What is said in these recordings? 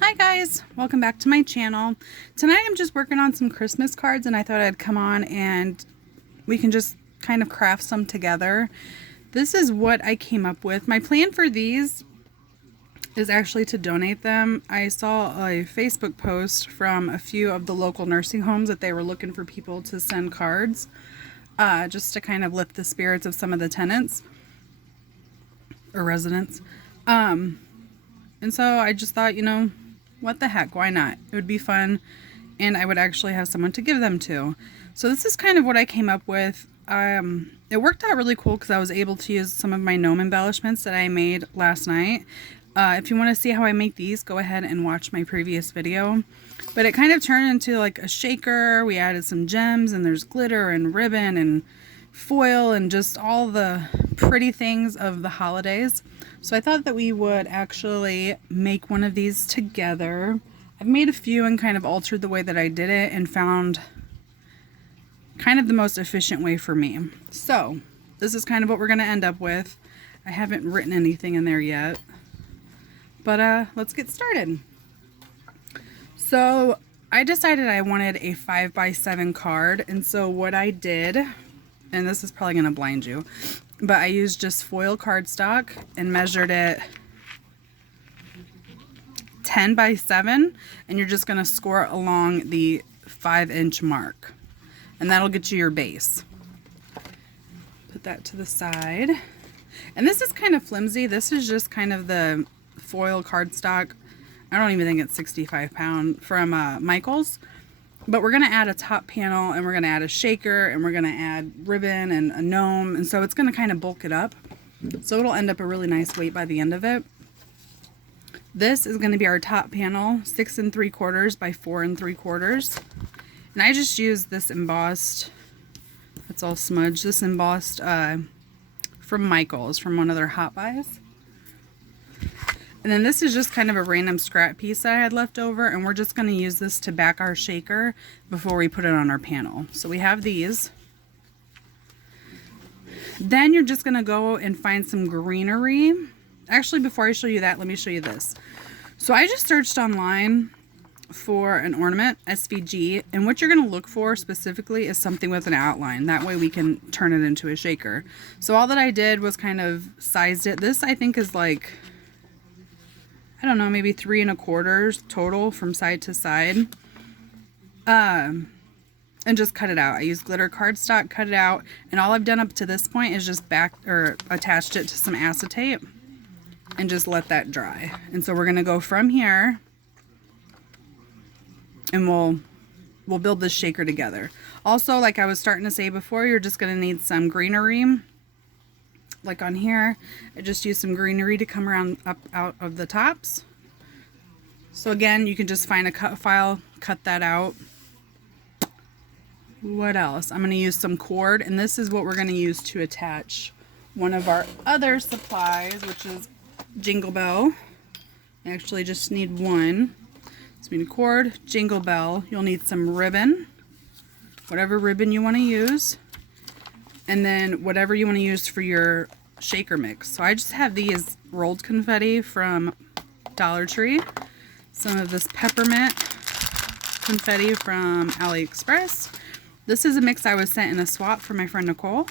Hi guys, welcome back to my channel. Tonight I'm just working on some Christmas cards and I thought I'd come on and we can just kind of craft some together. This is what I came up with. My plan for these is actually to donate them. I saw a Facebook post from a few of the local nursing homes that they were looking for people to send cards just to kind of lift the spirits of some of the tenants or residents. And so I just thought, you know, what the heck, why not? It would be fun, and I would actually have someone to give them to. So this is kind of what I came up with. It worked out really cool because I was able to use some of my gnome embellishments that I made last night. If you want to see how I make these, go ahead and watch my previous video. But it kind of turned into like a shaker. We added some gems, and there's glitter and ribbon and foil and just all the pretty things of the holidays. So I thought that we would actually make one of these together. I've made a few and kind of altered the way that I did it and found kind of the most efficient way for me. So this is kind of what we're going to end up with. I haven't written anything in there yet, but let's get started. So I decided I wanted a 5x7 card, and so what I did, and this is probably going to blind you, but I used just foil cardstock and measured it 10 by 7, and you're just going to score along the 5-inch mark, and that'll get you your base. Put that to the side. And this is kind of flimsy. This is just kind of the foil cardstock. I don't even think it's 65 pound from Michaels. But we're going to add a top panel, and we're going to add a shaker, and we're going to add ribbon and a gnome, and so it's going to kind of bulk it up. So it'll end up a really nice weight by the end of it. This is going to be our top panel, 6 3/4 by 4 3/4. And I just used this embossed, it's all smudged, this embossed from Michaels, from one of their hot buys. And then this is just kind of a random scrap piece that I had left over, and we're just going to use this to back our shaker before we put it on our panel. So we have these. Then you're just going to go and find some greenery. Actually, before I show you that, let me show you this. So I just searched online for an ornament, SVG, and what you're going to look for specifically is something with an outline. That way we can turn it into a shaker. So all that I did was kind of sized it. This I think is like, I don't know, maybe 3 1/4 total from side to side. And just cut it out. I used glitter cardstock, cut it out, and all I've done up to this point is just attached it to some acetate and just let that dry. And so we're gonna go from here, and we'll build this shaker together. Also, like I was starting to say before, you're just gonna need some greenery. Like on here, I just used some greenery to come around up out of the tops. So again, you can just find a cut file, cut that out. What else? I'm going to use some cord, and this is what we're going to use to attach one of our other supplies, which is Jingle Bell. I actually just need one. So we need cord, Jingle Bell. You'll need some ribbon, whatever ribbon you want to use. And then whatever you want to use for your shaker mix. So I just have these rolled confetti from Dollar Tree. Some of this peppermint confetti from AliExpress. This is a mix I was sent in a swap from my friend Nicole.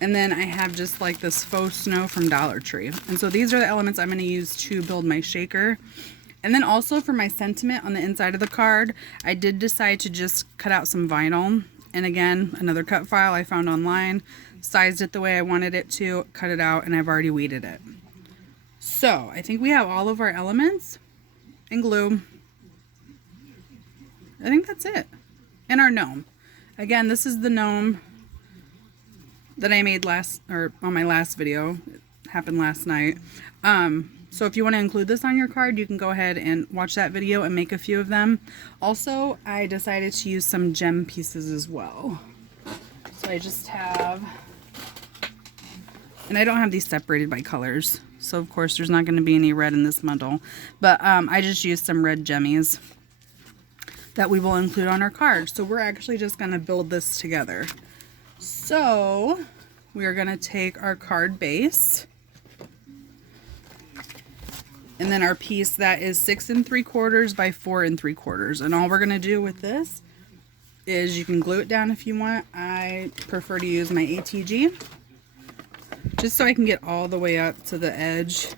And then I have just like this faux snow from Dollar Tree. And so these are the elements I'm going to use to build my shaker. And then also for my sentiment on the inside of the card, I did decide to just cut out some vinyl. And again, another cut file I found online, sized it the way I wanted it to, cut it out, and I've already weeded it. So I think we have all of our elements and glue. I think that's it. And our gnome. Again, this is the gnome that I made on my last video. It happened last night. So if you want to include this on your card, you can go ahead and watch that video and make a few of them. Also, I decided to use some gem pieces as well. So I just have, and I don't have these separated by colors. So of course there's not going to be any red in this bundle. But I just used some red gemmies that we will include on our card. So we're actually just going to build this together. So we are going to take our card base. And then our piece that is 6 3/4 by 4 3/4. And all we're going to do with this is you can glue it down if you want. I prefer to use my ATG just so I can get all the way up to the edge.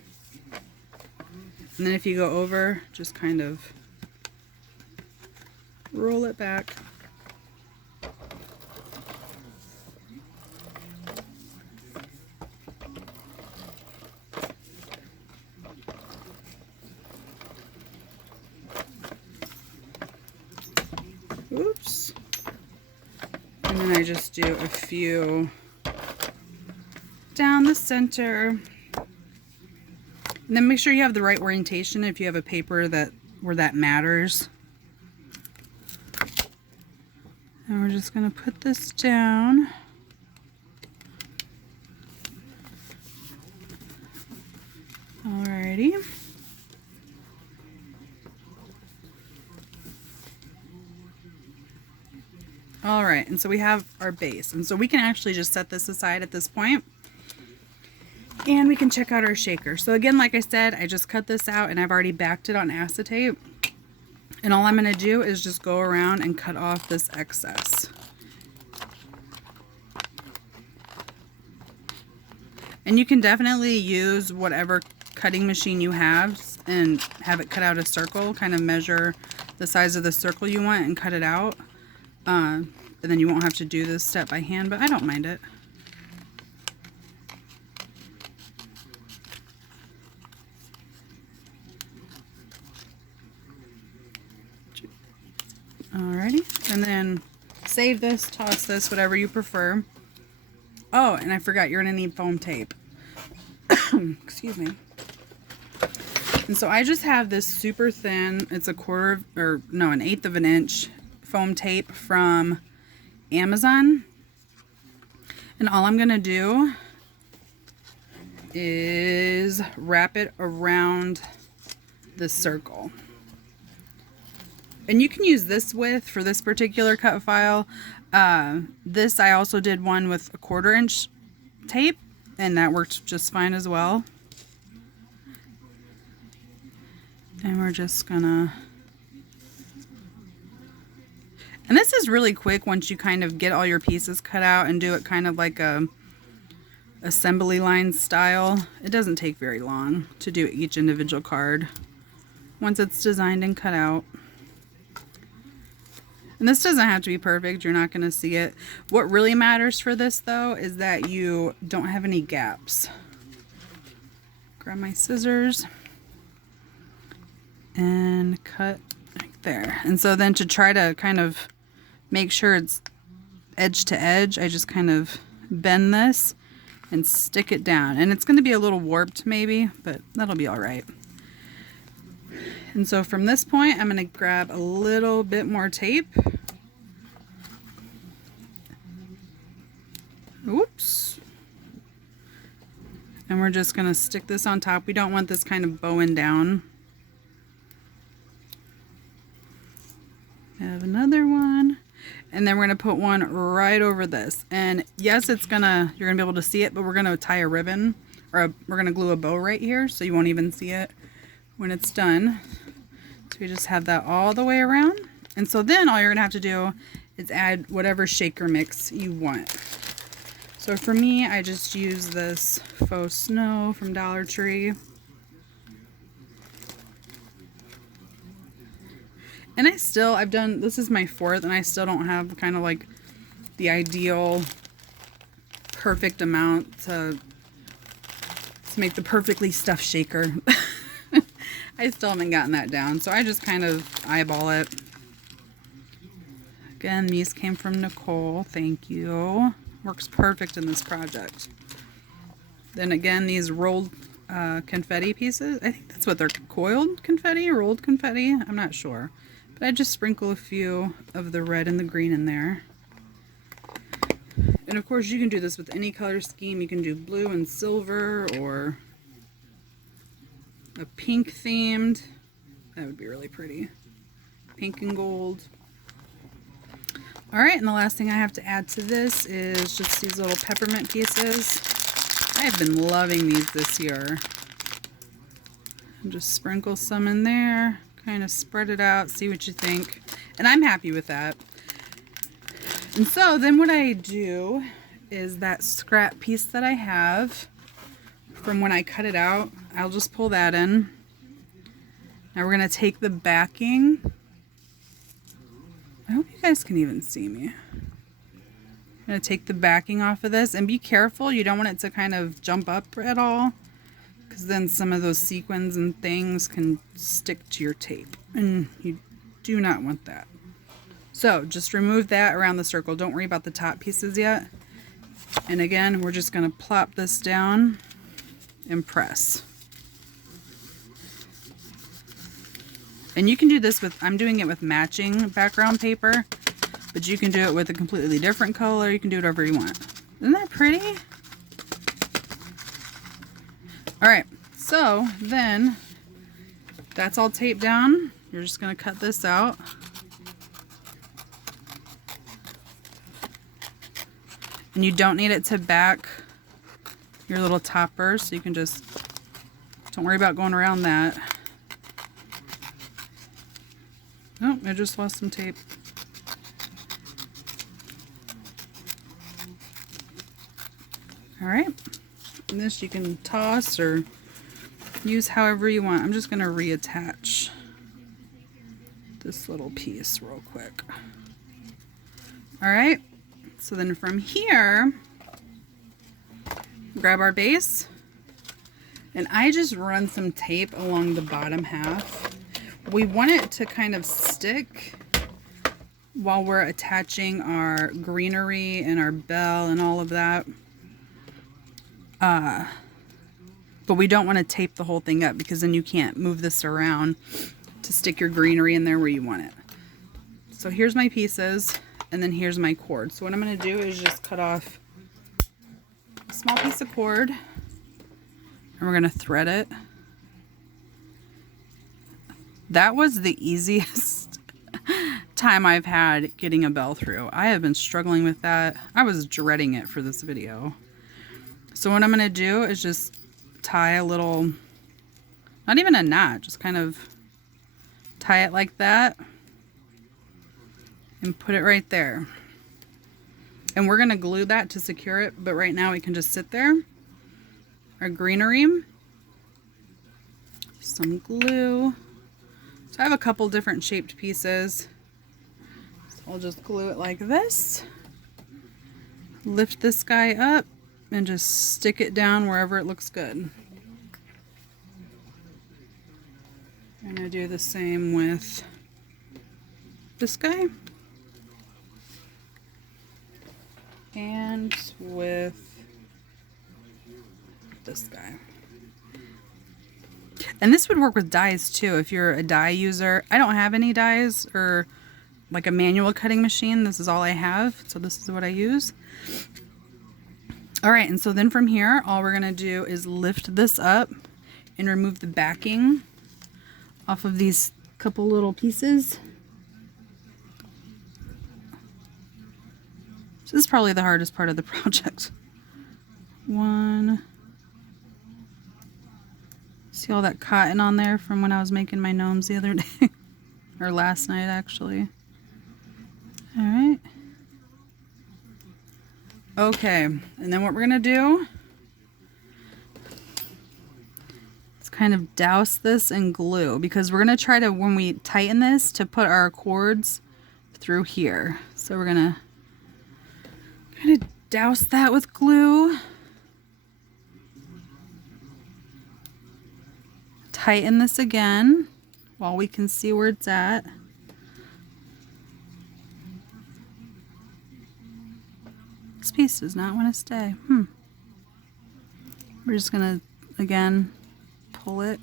And then if you go over, just kind of roll it back. Oops. And then I just do a few down the center. And then make sure you have the right orientation if you have a paper where that matters. And we're just going to put this down. Alrighty. Alright, and so we have our base. And so we can actually just set this aside at this point. And we can check out our shaker. So again, like I said, I just cut this out and I've already backed it on acetate. And all I'm going to do is just go around and cut off this excess. And you can definitely use whatever cutting machine you have and have it cut out a circle, kind of measure the size of the circle you want and cut it out. And then you won't have to do this step by hand, but I don't mind it. Alrighty, and then save this, toss this, whatever you prefer. Oh, and I forgot, you're gonna need foam tape. Excuse me. And so I just have this super thin, it's an 1/8 of an inch foam tape from Amazon. And all I'm gonna do is wrap it around the circle. And you can use this width for this particular cut file. This I also did one with a 1/4 inch tape, and that worked just fine as well. And we're just gonna, and this is really quick once you kind of get all your pieces cut out and do it kind of like a assembly line style. It doesn't take very long to do each individual card once it's designed and cut out. And this doesn't have to be perfect, you're not going to see it. What really matters for this though is that you don't have any gaps. Grab my scissors and cut right there. And so then to try to kind of make sure it's edge to edge, I just kind of bend this and stick it down. And it's going to be a little warped maybe, but that'll be all right. And so from this point, I'm going to grab a little bit more tape. Oops. And we're just going to stick this on top. We don't want this kind of bowing down. I have another one. And then we're going to put one right over this. And yes, you're going to be able to see it, but we're going to tie a ribbon, or we're going to glue a bow right here so you won't even see it when it's done. So we just have that all the way around. And so then all you're going to have to do is add whatever shaker mix you want. So for me, I just use this faux snow from Dollar Tree. And I've done, this is my 4th, and I still don't have kind of like the ideal perfect amount to make the perfectly stuffed shaker. I still haven't gotten that down, so I just kind of eyeball it. Again, these came from Nicole, thank you. Works perfect in this project. Then again, these rolled confetti pieces, I think that's what they're, coiled confetti, rolled confetti, I'm not sure. But I just sprinkle a few of the red and the green in there. And of course you can do this with any color scheme. You can do blue and silver or a pink themed. That would be really pretty. Pink and gold. Alright, and the last thing I have to add to this is just these little peppermint pieces. I've been loving these this year. And just sprinkle some in there, kind of spread it out, see what you think. And I'm happy with that. And so then what I do is that scrap piece that I have from when I cut it out, I'll just pull that in. Now we're going to take the backing. I hope you guys can even see me. I'm going to take the backing off of this, and be careful. You don't want it to kind of jump up at all, because then some of those sequins and things can stick to your tape, and you do not want that. So just remove that around the circle. Don't worry about the top pieces yet. And again, we're just going to plop this down and press. And you can do this with, I'm doing it with matching background paper, but you can do it with a completely different color. You can do whatever you want. Isn't that pretty? All right, so then that's all taped down. You're just gonna cut this out. And you don't need it to back your little topper, so you can just, don't worry about going around that. Oh, I just lost some tape. All right, and this you can toss or use however you want. I'm just gonna reattach this little piece real quick. All right, so then from here, grab our base, and I just run some tape along the bottom half. We want it to kind of stick while we're attaching our greenery and our bell and all of that. But we don't want to tape the whole thing up, because then you can't move this around to stick your greenery in there where you want it. So here's my pieces, and then here's my cord. So what I'm going to do is just cut off a small piece of cord, and we're going to thread it. That was the easiest time I've had getting a bell through. I have been struggling with that. I was dreading it for this video. So what I'm going to do is just tie a little, not even a knot, just kind of tie it like that and put it right there. And we're going to glue that to secure it, but right now we can just sit there. Our greenery, some glue. So I have a couple different shaped pieces. So I'll just glue it like this. Lift this guy up and just stick it down wherever it looks good. I'm going to do the same with this guy. And with this guy. And this would work with dies too, if you're a die user. I don't have any dies or like a manual cutting machine. This is all I have, so this is what I use. All right, and so then from here, all we're gonna do is lift this up and remove the backing off of these couple little pieces. So this is probably the hardest part of the project. One. See all that cotton on there from when I was making my gnomes the other day? Or last night, actually. All right. Okay, and then what we're gonna do is kind of douse this in glue, because we're gonna try to, when we tighten this, to put our cords through here. So we're gonna kind of douse that with glue. Tighten this again while we can see where it's at. This piece does not want to stay. We're just gonna, again, pull it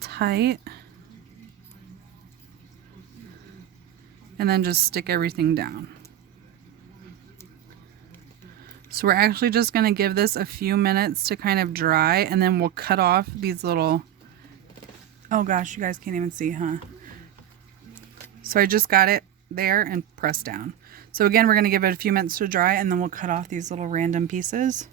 tight. And then just stick everything down. So we're actually just going to give this a few minutes to kind of dry, and then we'll cut off these little, oh gosh, you guys can't even see, huh? So I just got it there and pressed down. So again, we're going to give it a few minutes to dry, and then we'll cut off these little random pieces.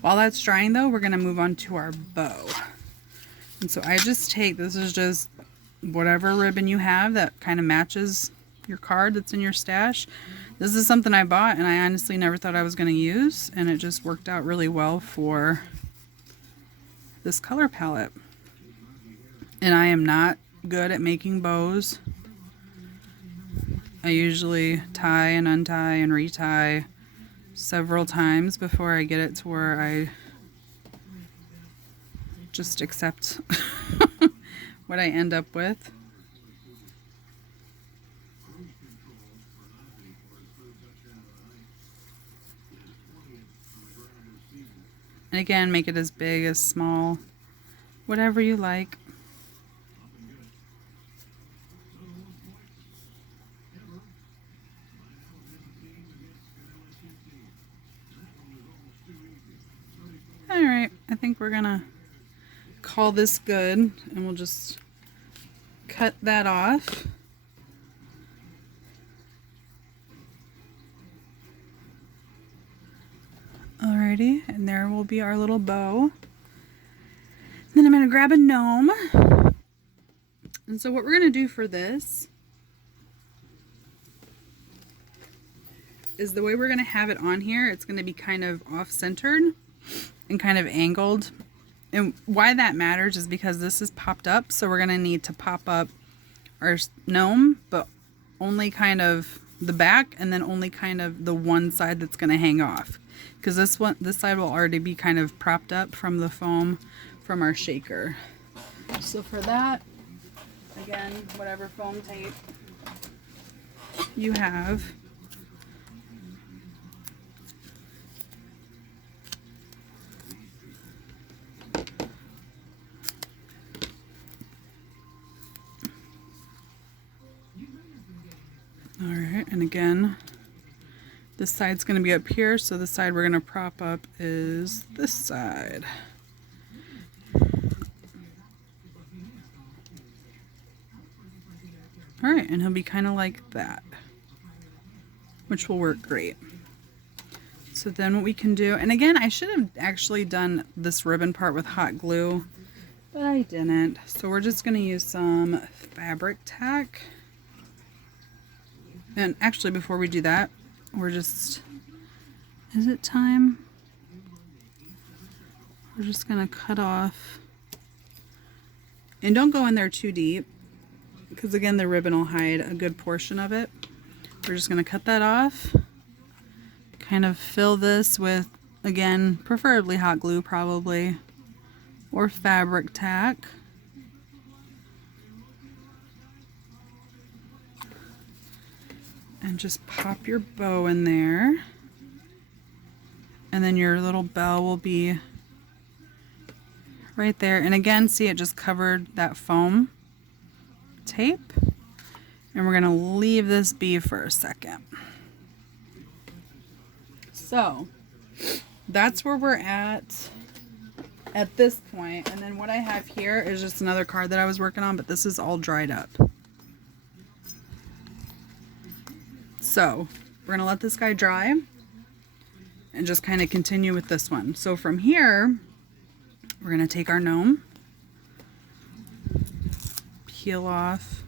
While that's drying though, we're gonna move on to our bow. And so I just take, this is just whatever ribbon you have that kind of matches your card that's in your stash. This is something I bought and I honestly never thought I was gonna use, and it just worked out really well for this color palette. And I am not good at making bows. I usually tie and untie and retie several times before I get it to where I just accept what I end up with. And again, make it as big as small, whatever you like. Alright, I think we're gonna call this good, and we'll just cut that off. Alrighty, and there will be our little bow. Then I'm gonna grab a gnome. And so what we're gonna do for this is the way we're gonna have it on here, it's gonna be kind of off-centered and kind of angled. And why that matters is because this is popped up, so we're gonna need to pop up our gnome, but only kind of the back, and then only kind of the one side that's gonna hang off. Because this side will already be kind of propped up from the foam from our shaker. So for that, again, whatever foam tape you have, alright, and again, this side's going to be up here, so the side we're going to prop up is this side. Alright, and he'll be kind of like that, which will work great. So then what we can do, and again, I should have actually done this ribbon part with hot glue, but I didn't. So we're just going to use some fabric tack. And actually, before we do that, we're just, is it time? We're just gonna cut off, and don't go in there too deep, because again, the ribbon will hide a good portion of it. We're just gonna cut that off, kind of fill this with, again, preferably hot glue probably, or fabric tack. And just pop your bow in there. And then your little bell will be right there. And again, see, it just covered that foam tape. And we're gonna leave this be for a second. So that's where we're at this point. And then what I have here is just another card that I was working on, but this is all dried up. So we're gonna let this guy dry and just kind of continue with this one. So from here, we're gonna take our gnome, peel off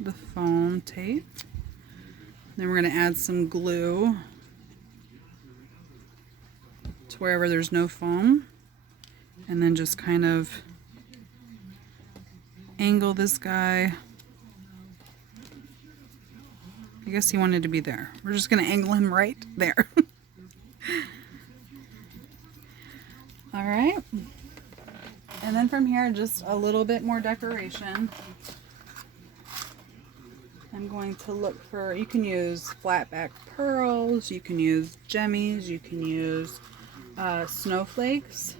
the foam tape. Then we're gonna add some glue to wherever there's no foam, and then just kind of angle this guy. I guess he wanted to be there. We're just going to angle him right there. All right. And then from here, just a little bit more decoration. I'm going to look for, you can use flat back pearls, you can use jemmies, you can use snowflakes.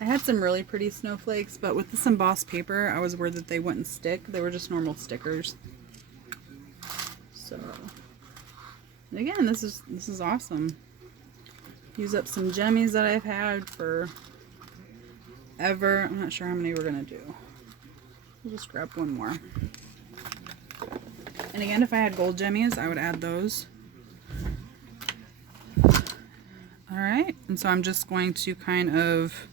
I had some really pretty snowflakes, but with this embossed paper, I was worried that they wouldn't stick. They were just normal stickers. So, and again, this is awesome. Use up some jemmies that I've had for ever. I'm not sure how many we're gonna do. We'll just grab one more. And again, if I had gold jemmies, I would add those. All right, and so I'm just going to kind of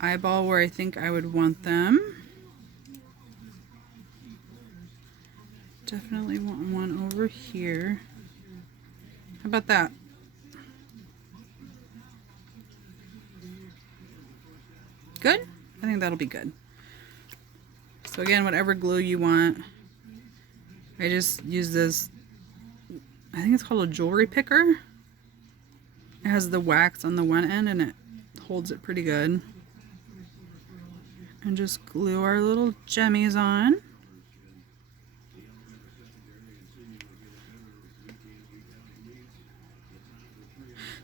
eyeball where I think I would want them. Definitely want one over here. How about that? Good? I think that'll be good. So again, whatever glue you want. I just use this, I think it's called a jewelry picker. It has the wax on the one end and it holds it pretty good. And just glue our little gemmies on.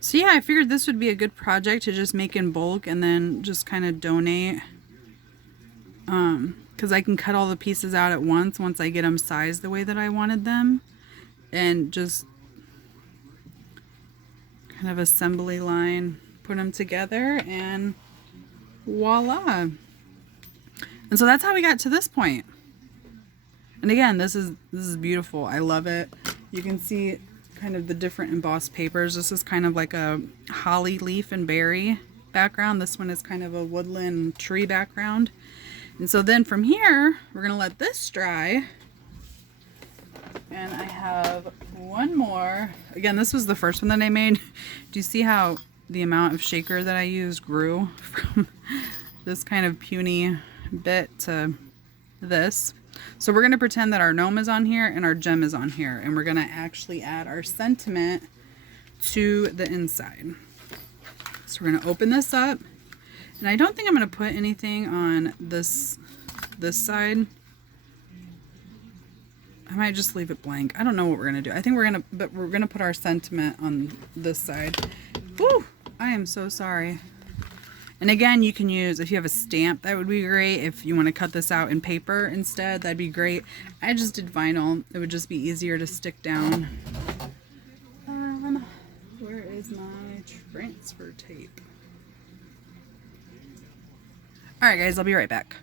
So yeah, I figured this would be a good project to just make in bulk and then just kind of donate. Because I can cut all the pieces out at once I get them sized the way that I wanted them. And just kind of assembly line, put them together, and voila. And so that's how we got to this point. And again, this is beautiful. I love it. You can see kind of the different embossed papers. This is kind of like a holly leaf and berry background. This one is kind of a woodland tree background. And so then from here, we're gonna let this dry. And I have one more. Again, this was the first one that I made. Do you see how the amount of shaker that I used grew from this kind of puny bit to this? So we're going to pretend that our gnome is on here and our gem is on here. And we're going to actually add our sentiment to the inside. So we're going to open this up. And I don't think I'm going to put anything on this side. I might just leave it blank. I don't know what we're gonna do. I think we're gonna put our sentiment on this side. Woo! I am so sorry. And again, you can use, if you have a stamp, that would be great. If you want to cut this out in paper instead, that'd be great. I just did vinyl. It would just be easier to stick down. Where is my transfer tape? All right, guys, I'll be right back.